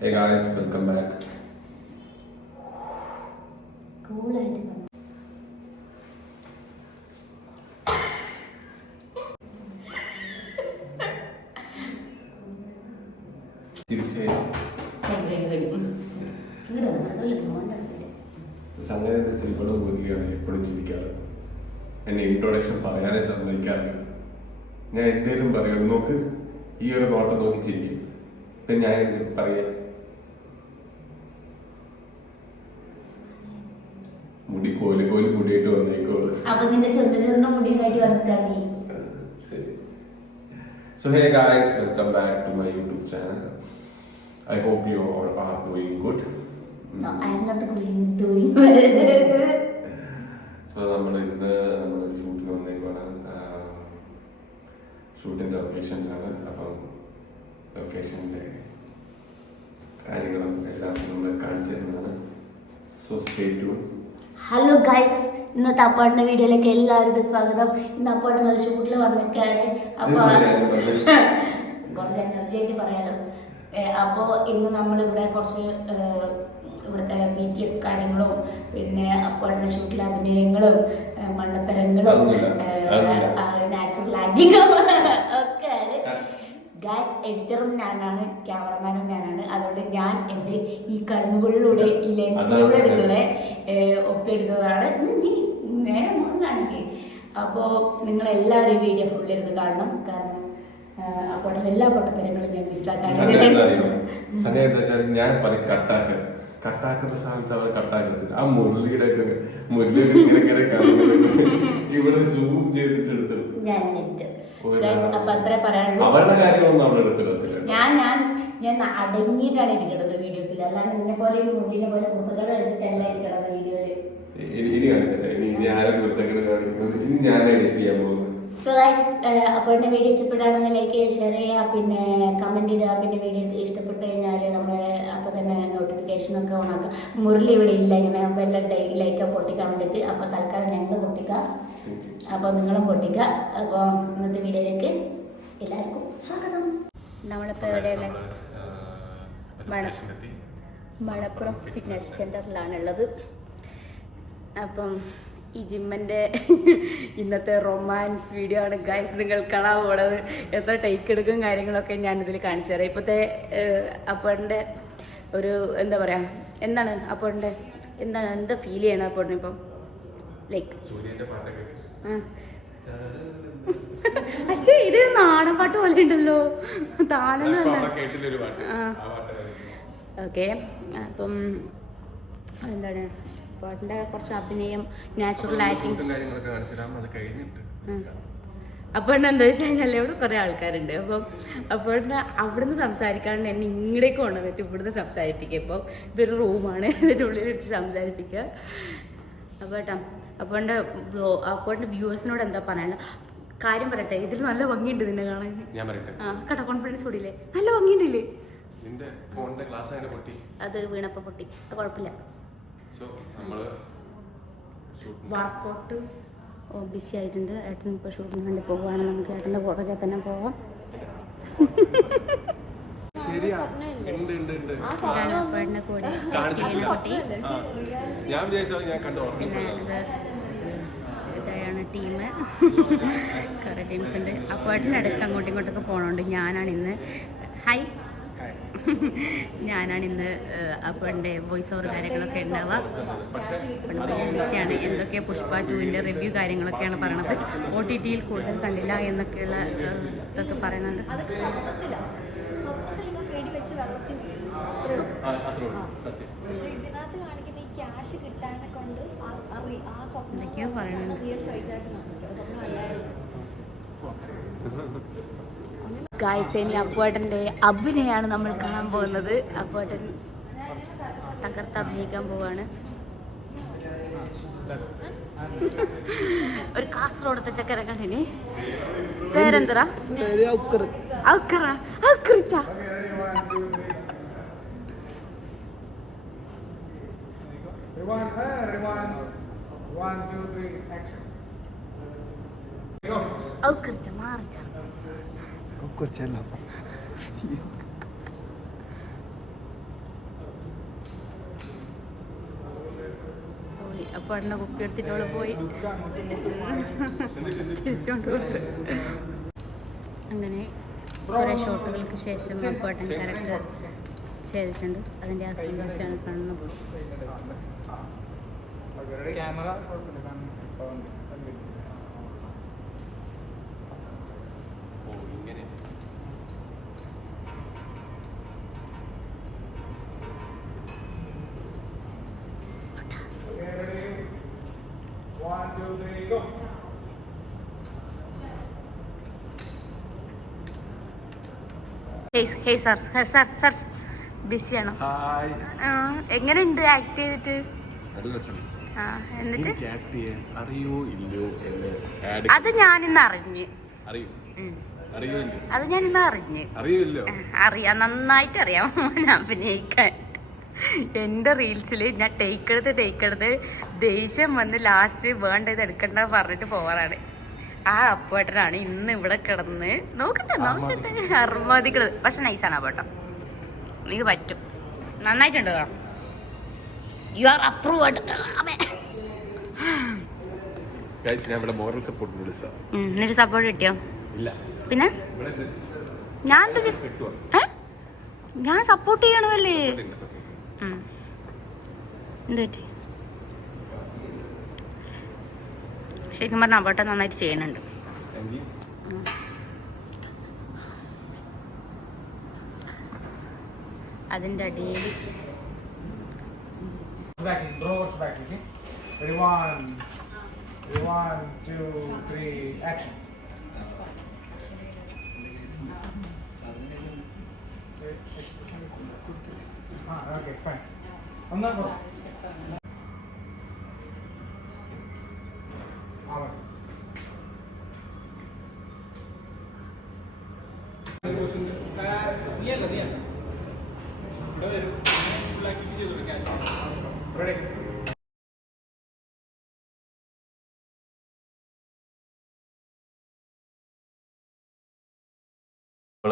Hey guys, welcome back. Cool ആയിട്ട് സംഗതി ചിരിപ്പടം കൂറുകയാണ് എപ്പോഴും ചിരിക്കാറ്. എന്നെ ഇൻട്രൊഡക്ഷൻ പറയാനേ സമ്മതിക്കാറില്ല. ഞാൻ എന്തേലും പറയാം നോക്ക്, ഈ ഒരു നോട്ടം നോക്കി ചിരിക്കും. പിന്നെ ഞാൻ പറയാ മുടി Kohli മുടിയായിട്ട് വന്നേക്കോളൂ. So hey guys, welcome back to my YouTube channel. I hope you all are doing good. No, I am not doing So നമ്മൾ ഷൂട്ടിന് വന്നേക്കാണ്. ഷൂട്ടിൻ്റെ ലൊക്കേഷനിലാണ്. അപ്പം ലൊക്കേഷൻ്റെ കാര്യങ്ങളും എല്ലാം നമ്മൾ കാണിച്ചു തരുന്നതാണ്. So stay tune. Hello guys, ഇന്നത്തെ അപ്പാട്ടിന്റെ വീഡിയോയിലേക്ക് എല്ലാവർക്കും സ്വാഗതം. ഇന്ന് അപ്പാട്ട് നല്ല ഷൂട്ടിൽ വന്നിട്ടാണ്. അപ്പോൾ കുറച്ച് എനർജി ആയിട്ട് പറയാലോ. അപ്പോൾ ഇന്ന് നമ്മളിവിടെ കുറച്ച് ഇവിടുത്തെ BTS കാര്യങ്ങളും പിന്നെ അപ്പാട്ടിന്റെ ഷൂട്ടിലെ അഭിനയങ്ങളും മണ്ടത്തരങ്ങളും നാച്ചുറൽ ആക്ടിങ്ങും ഒക്കെ ആണ്. ഗാസ് എഡിറ്ററും ഞാനാണ്, ക്യാമറമാനും ഞാനാണ്. അതുകൊണ്ട് ഞാൻ എൻ്റെ ഈ കണ്ണുകളിലൂടെ ഈ ലെൻസിലൂടെ നിങ്ങളെ ഒപ്പിയെടുത്തതാണ്. നേരെ മുഖം കാണിക്കേ. അപ്പോൾ നിങ്ങളെല്ലാവരും വീഡിയോ ഫുള്ളിരുന്ന് കാണണം. കാരണം അപ്പോൾ എല്ലാ പൊട്ടത്തരങ്ങളും ഞാൻ മിസ്സാക്കാൻ ഞാൻ കട്ടാക്കുന്ന സാധനത്ത് അവരെ കട്ടാക്കത്തില്ല. ആ മുരളിയുടെ ഇവിടെ സൂം ചെയ്തിട്ട് എടുത്തത് അവരുടെ കാര്യങ്ങളൊന്നും അവിടെ എടുത്തില്ല. ഞാൻ അടങ്ങിയിട്ടാണ് ഇരിക്കുന്നത് വീഡിയോസിൽ. അല്ലാണ്ട് നിന്നെ പോലെ മുണ്ടിനെ പോലെ പുസ്തകം വെച്ചിട്ടല്ല ഇരിക്കണത് വീഡിയോയില്. ഇനി കാണിച്ചേ, ഇനി ഞാനും പുസ്തകം കാണിക്കുന്നത്. ഇനി ഞാൻ എഡിറ്റ് ചെയ്യാൻ പോകുന്നത്. സോ ഗൈസ്, അപ്പോൾ എൻ്റെ വീഡിയോ ഇഷ്ടപ്പെട്ടാണെങ്കിൽ ലൈക്ക് ചെയ്യുക, ഷെയർ ചെയ്യുക, പിന്നെ കമൻറ്റ് ഇടുക. പിന്നെ വീഡിയോ ഇഷ്ടപ്പെട്ട് കഴിഞ്ഞാൽ നമ്മൾ അപ്പോൾ തന്നെ നോട്ടിഫിക്കേഷനൊക്കെ ഓണാക്കുക. മുരളി ഇവിടെ ഇല്ല, ഇങ്ങനെ അപ്പോൾ എല്ലാം ലൈക്ക് പൊട്ടിക്കാൻ വേണ്ടിയിട്ട്. അപ്പോൾ തൽക്കാലം ഞങ്ങൾ പൊട്ടിക്കാം, അപ്പോൾ നിങ്ങളും പൊട്ടിക്കുക. അപ്പോൾ ഇന്നത്തെ വീഡിയോയിലേക്ക് എല്ലാവർക്കും സ്വാഗതം. നമ്മളിപ്പോൾ എവിടെയല്ലേ? മലപ്പുറം ഫിറ്റ്നസ് സെൻറ്ററിലാണുള്ളത്. അപ്പം ഈ ജിമ്മൻ്റെ ഇന്നത്തെ റൊമാൻസ് വീഡിയോ ആണ് ഗൈസ് നിങ്ങൾ കാണാൻ പോണത്. എത്ര ടേക്ക് എടുക്കും കാര്യങ്ങളൊക്കെ ഞാനിതിൽ കാണിച്ചു തരാം. ഇപ്പോഴത്തെ അപ്പോഴിൻ്റെ ഒരു എന്താ പറയുക, എന്താണ് അപ്പോഴിൻ്റെ എന്താ ഫീൽ ചെയ്യണം അപ്പോഴിന് ഇപ്പം? ലൈക്ക് പക്ഷേ ഇത് നാടൻ പാട്ട് പോലെ ഉണ്ടല്ലോ. താനെന്ന് ഓക്കെ. അപ്പം എന്താണ് പാട്ടിൻ്റെ കുറച്ച് അഭിനയം, നാച്ചുറൽ ആക്ടിങ്. അപ്പോൾ എന്താ വെച്ച് കഴിഞ്ഞാൽ ഇവിടെ കുറേ ആൾക്കാരുണ്ട്. അപ്പം അപ്പോഴത്തെ അവിടുന്ന് സംസാരിക്കാണ്ട് എന്നെ ഇങ്ങടേക്ക് കൊണ്ടുവന്നിട്ട് ഇവിടുന്ന് സംസാരിപ്പിക്കുക. ഇപ്പോൾ ഇതൊരു റൂമാണ്, ഇതിൻ്റെ ഉള്ളിൽ വെച്ച് സംസാരിപ്പിക്കുക. അപ്പോഴത്തെ വ്യൂവേഴ്സിനോട് എന്താ പറയാനുള്ളത് കാര്യം പറയട്ടെ. ഇതിൽ നല്ല ഭംഗിയുണ്ട് നിന്നെ കാണാൻ. കേട്ടോ, കോൺഫിഡൻസ് കൂടിയില്ലേ? നല്ല ഭംഗിയുണ്ടില്ലേ? അത് വീണപ്പോൾ പൊട്ടി. അത് കുഴപ്പമില്ല. വർക്കൗട്ട് ബിസി ആയിട്ടുണ്ട്. ഏട്ടൻ ഇപ്പോൾ ഷൂട്ടിന് വേണ്ടി പോകുവാണ്. നമുക്ക് ഏട്ടൻ്റെ പുറകെ തന്നെ പോവാം. ഏട്ടൻ്റെ കൂടെ ഇതാണ് ടീം. കുറേ ടീംസ് ഉണ്ട്. അപ്പോൾ ഏട്ടൻ്റെ ഇടയ്ക്ക് അങ്ങോട്ടും ഇങ്ങോട്ടൊക്കെ പോകണുണ്ട്. ഞാനാണിന്ന് അപ്പോൾ എൻ്റെ വോയിസ് ഓവർ കാര്യങ്ങളൊക്കെ ഉണ്ടാവുക. ബിസിയാണ്. എന്തൊക്കെയാണ് പുഷ്പ 2ൻ്റെ റിവ്യൂ കാര്യങ്ങളൊക്കെയാണ് പറയണത്. OTTയിൽ കൂടുതൽ കണ്ടില്ല എന്നൊക്കെയുള്ള ഇതൊക്കെ പറയുന്നുണ്ട്. എന്തൊക്കെയോ പറയുന്നുണ്ട്. ഗായ്സ്, ഇനി അപ്പുവേട്ടൻ്റെ അഭിനയമാണ് നമ്മൾ കാണാൻ പോകുന്നത്. അപ്പുവേട്ടൻ തകർത്ത് അഭിനയിക്കാൻ പോവാണ്. ഒരു കാസർഗോഡത്തെ ചക്കര കണ്ടിന്. പേരെന്തരാ? അപ്പാടിൻ്റെ കുപ്പി എടുത്തിട്ടോള് പോയി തിരിച്ചോണ്ട് കൊടുത്ത്. അങ്ങനെ കുറേ ഷോട്ടുകൾക്ക് ശേഷം അപ്പാട്ടൻ കറക്റ്റ് ചെയ്തിട്ടുണ്ട്. അതിൻ്റെ ആ സന്തോഷമാണ് കാണുന്നത്. ക്യാമറ സാർ ബിസിയാണോ? എങ്ങനെയുണ്ട് ആക്ട് ചെയ്തിട്ട്? എന്നിട്ട് അത് ഞാനിന്ന് അറിഞ്ഞ് അറിയാം, നന്നായിട്ട് അറിയാം അഭിനയിക്കാൻ. എൻ്റെ റീൽസിൽ ഞാൻ ടേക്ക് എടുത്ത് ദേഷ്യം വന്ന് ലാസ്റ്റ് വേണ്ട ഇത് എടുക്കണ്ട പറഞ്ഞിട്ട് പോവാറാണ്. ആ അപ്പേട്ടനാണ് ഇന്ന് ഇവിടെ കിടന്ന് നോക്കട്ടെ അർമാദിക്കണത്. പക്ഷെ നൈസാണ് അപ്പേട്ടൻ, എനിക്ക് പറ്റും, നന്നായിട്ടുണ്ട്. You are approved. എന്നിട്ട് സപ്പോർട്ട് കിട്ടിയോ? പിന്നെ ഞാൻ സപ്പോർട്ട് ചെയ്യണതല്ലേ. എന്ത് പറ്റി? ശരിക്കും പറഞ്ഞാൽ അബോട്ട നന്നായിട്ട് ചെയ്യുന്നുണ്ട്. അതിൻ്റെ അടിയിൽ okay, fine.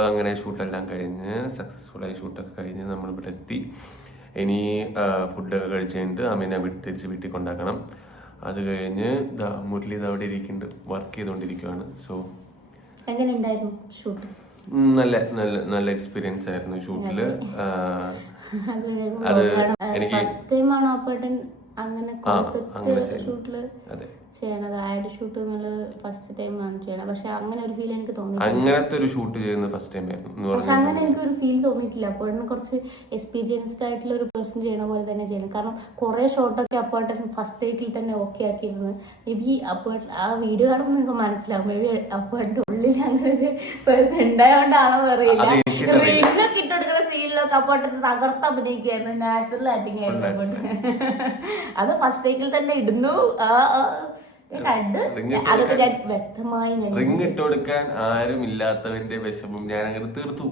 അങ്ങനെ ഷൂട്ടെല്ലാം കഴിഞ്ഞ് സക്സസ്ഫുള്ളായി ഷൂട്ടൊക്കെ കഴിഞ്ഞ് നമ്മളിവിടെ എത്തി. ഇനി ഫുഡൊക്കെ കഴിച്ച് കഴിഞ്ഞിട്ട് അമ്മേനെ തിരിച്ച് വീട്ടിൽ കൊണ്ടാക്കണം. അത് കഴിഞ്ഞ് മുരളി അവിടെ ഇരിക്കുന്നുണ്ട്, വർക്ക് ചെയ്തുകൊണ്ടിരിക്കുകയാണ്. സോ എങ്ങനെയുണ്ടായിരുന്നു ഷൂട്ട്? നല്ല നല്ല നല്ല എക്സ്പീരിയൻസ് ആയിരുന്നു ഷൂട്ടില്. അത് എനിക്ക് അങ്ങനെ ഷൂട്ടില് ചെയ്യണത്, ആഡ് ഷൂട്ട് എന്നുള്ളത് ഫസ്റ്റ് ടൈമാണ് ചെയ്യണത്. പക്ഷെ അങ്ങനെ ഒരു ഫീൽ എനിക്ക് തോന്നി. അങ്ങനത്തെ ഒരു ഷൂട്ട് ചെയ്യുന്നത് ഫസ്റ്റ് ടൈം ആയിരുന്നു. പക്ഷെ അങ്ങനെ എനിക്കൊരു ഫീൽ തോന്നിയിട്ടില്ല. അപ്പോഴാണ് കുറച്ച് എക്സ്പീരിയൻസ്ഡ് ആയിട്ടുള്ള ഒരു പേഴ്സൺ ചെയ്യണ പോലെ തന്നെ ചെയ്യണം. കാരണം കുറെ ഷോട്ടൊക്കെ അപ്പോഴത്തെ ഫസ്റ്റ് ടേക്കിൽ തന്നെ ഓക്കെ ആക്കിയിരുന്നു. മേ ബി അപ്പോൾ ആ വീഡിയോ കാണുമ്പോൾ നിങ്ങൾക്ക് മനസ്സിലാവും, മേ ബി അപ്പോഴത്തെ ഉള്ളിൽ അങ്ങനെ ഒരു പേഴ്സൺ ഉണ്ടായോണ്ടാണോ അറിയില്ല. റീലിലൊക്കെ ഇട്ടുകൊടുക്കുന്ന സീനിലൊക്കെ അപ്പോഴത്തെ തകർത്ത് അഭിനയിക്കുകയായിരുന്നു, നാച്ചുറൽ ആക്ടിങ് ആയിരുന്നു. അത് ഫസ്റ്റ് ടേക്കിൽ തന്നെ ഇടുന്നു. അതൊക്കെ ഞാൻ വ്യക്തമായി റിങ് ഇട്ട് കൊടുക്കാൻ ആരും ഇല്ലാത്തവന്റെ വിഷമം ഞാൻ അങ്ങനെ തീർത്തു.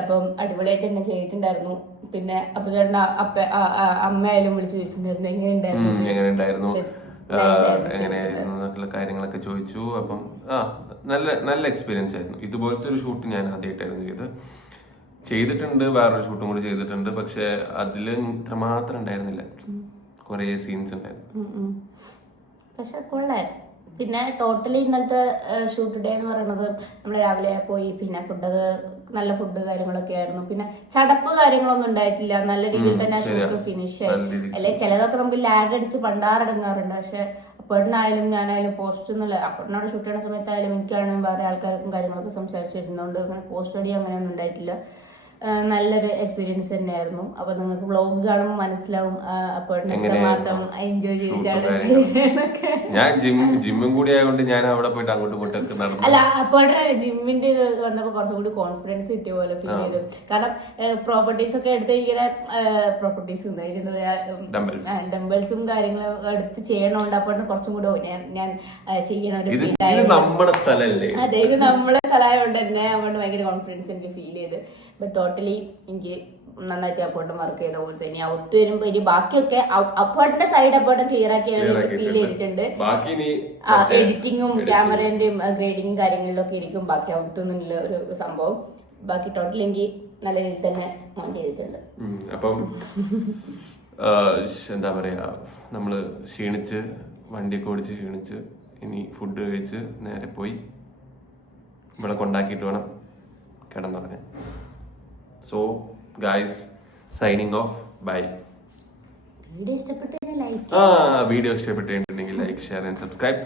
അപ്പം അടിപൊളിയായിട്ട് തന്നെ ചെയ്തിട്ടുണ്ടായിരുന്നു. പിന്നെ അപ്പൊ ചേട്ടൻ അമ്മയായാലും വിളിച്ചു ചോദിച്ചിട്ടുണ്ടായിരുന്നു എങ്ങനെയുണ്ടായിരുന്നു എങ്ങനെയായിരുന്നു കാര്യങ്ങളൊക്കെ ചോദിച്ചു. അപ്പം നല്ല നല്ല എക്സ്പീരിയൻസ് ആയിരുന്നു. ഇതുപോലത്തെ ഒരു ഷൂട്ട് ഞാൻ ആദ്യമായിട്ടായിരുന്നു ചെയ്തിട്ടുണ്ട്. വേറൊരു ഷൂട്ടും കൂടി ചെയ്തിട്ടുണ്ട്. പക്ഷെ അതിൽ ഇത്രമാത്രം ഉണ്ടായിരുന്നില്ല, കുറേ സീൻസ് ഉണ്ടായിരുന്നു. പക്ഷെ കൊള്ളായിരുന്നു. പിന്നെ ടോട്ടലി ഇന്നലത്തെ ഷൂട്ട് ഡേ എന്ന് പറയുന്നത് നമ്മൾ രാവിലെ പോയി, പിന്നെ ഫുഡൊക്കെ നല്ല ഫുഡ് കാര്യങ്ങളൊക്കെ ആയിരുന്നു. പിന്നെ ചടപ്പ് കാര്യങ്ങളൊന്നും ഉണ്ടായിട്ടില്ല. നല്ല രീതിയിൽ തന്നെ ഷൂട്ട് ഫിനിഷ് ആയി. അല്ലെ ചിലതൊക്കെ നമുക്ക് ലാഗ് അടിച്ച് പണ്ടാറടങ്ങാറുണ്ട്. പക്ഷെ അപ്പോഴായാലും ഞാനായാലും പോസ്റ്റ് ഒന്നുമില്ല. അപ്പോഴോട് ഷൂട്ട് ചെയ്യുന്ന സമയത്തായാലും എനിക്കാണെങ്കിലും വേറെ ആൾക്കാർക്കും കാര്യങ്ങളൊക്കെ സംസാരിച്ചിരുന്നോണ്ട് അങ്ങനെ പോസ്റ്റ് അടി അങ്ങനെയൊന്നും ഉണ്ടായിട്ടില്ല. നല്ലൊരു എക്സ്പീരിയൻസ് തന്നെയായിരുന്നു. അപ്പൊ നിങ്ങൾക്ക് വ്ളോഗ് കാണുമ്പോൾ മനസ്സിലാവും അപ്പോഴത്തെ മാത്രം എൻജോയ് ചെയ്തിട്ടാണ്. ഞാൻ ജിമ്മും കൂടി ആയതുകൊണ്ട് ഞാൻ അവിടെ പോയിട്ട് അങ്ങോട്ടും ഇങ്ങോട്ടൊക്കെ നടന്നു. അല്ല, അപ്പോഴത്തെ ജിമ്മിന്റെ ഇത് വന്നപ്പോ കുറച്ചും കൂടി കോൺഫിഡൻസ് കിട്ടിയ പോലെ ഫീൽ ചെയ്തു. കാരണം പ്രോപ്പർട്ടീസ് ഒക്കെ എടുത്ത് ഇങ്ങനെ പ്രോപ്പർട്ടീസ് ഡംബിൾസും കാര്യങ്ങളും എടുത്ത് ചെയ്യണോണ്ട് അപ്പോഴത്തെ കുറച്ചും കൂടെ ഞാൻ ചെയ്യണ ഒരു ഫീൽ ആയിരുന്നു. അതെ, ഇത് നമ്മുടെ സ്ഥലമായതുകൊണ്ട് തന്നെ അതുകൊണ്ട് ഭയങ്കര കോൺഫിഡൻസ് എനിക്ക് ഫീൽ ചെയ്ത്. ബട്ട് ടോട്ടലി എനിക്ക് നന്നായിട്ട് അപ്പോട്ടും വർക്ക് ചെയ്ത പോലെ തന്നെ ഔട്ട് വരുമ്പോ ഇനി ബാക്കിയൊക്കെ അപ്പോട്ടിന്റെ സൈഡ് അപ്പോട്ടും ക്ലിയർ ആക്കിയാണ് ഫീൽ ചെയ്തിട്ടുണ്ട്. എഡിറ്റിങ്ങും ക്യാമറന്റെയും ഗ്രേഡിങ്ങും കാര്യങ്ങളിലൊക്കെ ഇരിക്കും ബാക്കി ഔട്ട് എന്നുള്ള ഒരു സംഭവം. ബാക്കി ടോട്ടലി എനിക്ക് നല്ല രീതിയിൽ തന്നെ മോൻ ചെയ്തിട്ടുണ്ട്. അപ്പം എന്താ പറയാ, നമ്മള് ക്ഷീണിച്ച് വണ്ടിയൊക്കെ ഓടിച്ച് ക്ഷീണിച്ച് ഇനി ഫുഡ് കഴിച്ച് നേരെ പോയി ഇവിടെ കൊണ്ടാക്കിയിട്ട് വേണം കിടന്നുറങ്ങാൻ. So guys, signing off, bye. Video ഇഷ്ടപ്പെട്ടിട്ടുണ്ടെങ്കിൽ like, share and subscribe.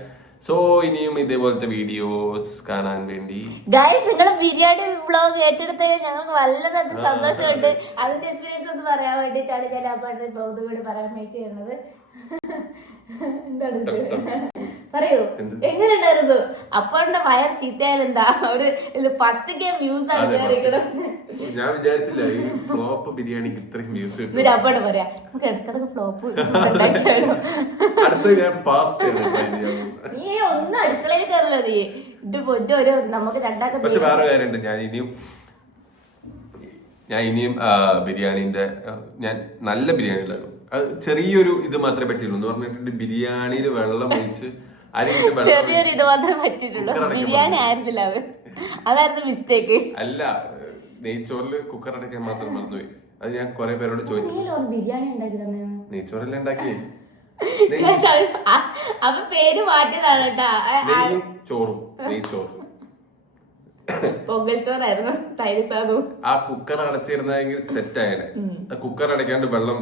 So ഇനിയും ഇതേപോലത്തെ വീഡിയോസ് കാണാൻ വേണ്ടി ഗൈസ്, നിങ്ങൾ ബിരിയാണി വ്ളോഗ് ഏറ്റെടുത്തതിൽ ഞങ്ങൾക്ക് വളരെയധികം സന്തോഷമുണ്ട്. അതിന്റെ എക്സ്പീരിയൻസ് ഒന്ന് പറയാൻ വേണ്ടിയിട്ടാണ് ഞാൻ അപ്പാടെ ബ്ലോഗ് കൂടി പറയാൻ വേണ്ടി ചെയ്യുന്നത്. എന്താണ് പറയൂ, എങ്ങനെ ഉണ്ടായിരുന്നു? അപ്പാടെ വയർ ചീത്തയായാലും എന്താ, ഒരു 10K വ്യൂസ് ആണ് കയറിക്കുന്നത്. ഞാൻ വിചാരിച്ചില്ല ഈ ഫ്ലോപ്പ് ബിരിയാണിക്ക് ഇത്രയും വ്യൂസ്. ഇവര് അപ്പാടെ പറയാ നമുക്ക് ഇടക്കിടക്ക് ഫ്ലോപ്പ് ഉണ്ടാക്കിയാലോ. നീ ഒന്നും അടുക്കളയിൽ കയറില്ല, നീ ഇത് പൊറ്റ ഒരു നമുക്ക് രണ്ടാക്കും. പക്ഷെ വേറെ കാര്യമുണ്ട്, ഞാൻ ഇനിയും ബിരിയാണിന്റെ ഞാൻ നല്ല ബിരിയാണി ഉണ്ടാക്കും. അത് ചെറിയൊരു ഇത് മാത്രമേ പറ്റുള്ളൂ എന്ന് പറഞ്ഞിട്ട് ബിരിയാണിയിൽ വെള്ളം ഒഴിച്ച് ചെറിയൊരു ഇത് മാത്രമേ പറ്റിയിട്ടുള്ളൂ. ബിരിയാണി ആയിരുന്നില്ല അത്, അതായിരുന്നു മിസ്റ്റേക്ക്. അല്ല, നെയ്ച്ചോറില് കുക്കർ അടയ്ക്കാൻ മാത്രം മറന്നുപോയി. അത് ഞാൻ കുറെ പേരോട് ചോദിച്ചു. ബിരിയാണി ഉണ്ടാക്കി തന്നെ നെയ്ച്ചോറെല്ലാം ഉണ്ടാക്കി, അപ്പൊ പേര് മാറ്റിയതാണ് കേട്ടാ. ചോറും നെയ്ച്ചോറും പൊങ്കൽ ചോറായിരുന്നു, തൈര് സാധവും. ആ കുക്കർ അടച്ചിരുന്നെങ്കിൽ സെറ്റ് ആയത്. ആ കുക്കർ അടയ്ക്കാണ്ട് വെള്ളം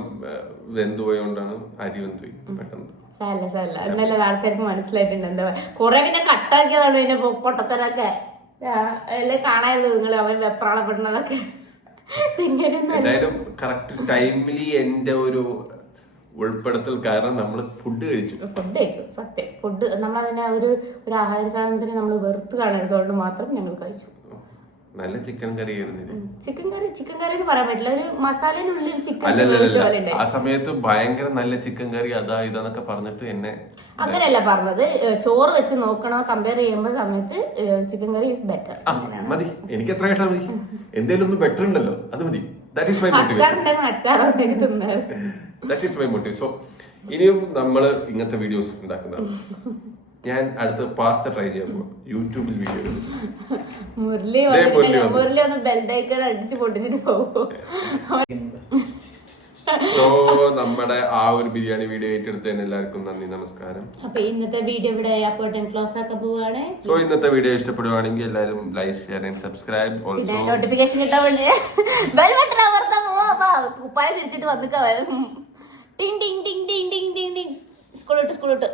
വെന്തു പോയോണ്ടാണ് അരി വെന്തുപോയി പെട്ടെന്ന്. സാരല്ല എന്നാലും ആൾക്കാർക്ക് മനസ്സിലായിട്ടുണ്ട്. എന്താ കൊറേ പിന്നെ കട്ടാക്കിയതാണ് ഇതിന്റെ പൊട്ടത്തരൊക്കെ എല്ലാം കാണായിരുന്നു നിങ്ങൾ, അവൻ വെപ്രാളപ്പെടുന്നതൊക്കെ. എന്തായാലും കറക്റ്റ് ടൈമില് എന്റെ ഒരു ഉൾപ്പെടുത്തൽ കാരണം നമ്മൾ ഫുഡ് കഴിച്ചു. സത്യം. ഫുഡ് നമ്മളതിനെ ഒരു ആഹാര സാധനത്തിന് നമ്മൾ വെറുത്ത് കാണരുതുകൊണ്ട് മാത്രം ഞങ്ങൾ കഴിച്ചു. നല്ല ചിക്കൻ കറി ആയിരുന്നു. ചിക്കൻ കറി എന്ന് പറയാൻ പറ്റില്ല, ഒരു മസാലയിനുള്ളിൽ ചിക്കൻ. ആ സമയത്ത് ഭയങ്കര നല്ല ചിക്കൻ കറി അതാ ഇതാന്നൊക്കെ പറഞ്ഞിട്ട് എന്നെ അങ്ങനെയല്ല പറഞ്ഞത്. ചോറ് വെച്ച് നോക്കണോ കമ്പയർ ചെയ്യുമ്പോ സമയത്ത് ചിക്കൻ കറി ഈസ് ബെറ്റർ. മതി, എനിക്ക് എത്ര കേട്ടാ മതി. എന്തേലും ഒന്ന് ബെറ്റർ ഉണ്ടല്ലോ, അത് മതി. That is my motivation. അച്ചാറുണ്ടെങ്കിൽ തിന്നത്. That is my motivation. So ഇനിയും നമ്മള് ഇങ്ങനത്തെ വീഡിയോസ് ഉണ്ടാക്കുന്നതാണ്. ഞാൻ അടുത്ത് പാസ്ത ട്രൈ ചെയ്യാൻ പോകും യൂട്യൂബിൽ വീഡിയോ. മുരളി ഒന്ന് ബെൽഡൈക്കൺ അടിച്ച് പൊട്ടിച്ചിട്ട് പോകും. സോ നമ്മുടെ ആ ഒരു ബിരിയാണി വീഡിയോ ഏറ്റെടുത്തതിന് എല്ലാവർക്കും നന്ദി, നമസ്കാരം. അപ്പൊ ഇന്നത്തെ വീഡിയോ ഇവിടെ ക്ലോസ് ആക്കാൻ പോവാണ്. സോ ഇന്നത്തെ വീഡിയോ ഇഷ്ടപ്പെടുവാണെങ്കിൽ എല്ലാവരും like, share and subscribe. Also notification കിട്ടാൻ വേണ്ടി ബെൽ ബട്ടൺ അമർത്താൻ പോവാ. കുപ്പായ തിരിച്ചിട്ട് വന്നിക്കാ. ടിങ് ടിങ് ടിങ് ടിങ് ടിങ് ടിങ് ടിങ് ടിങ്. സ്കൂളിട്ട്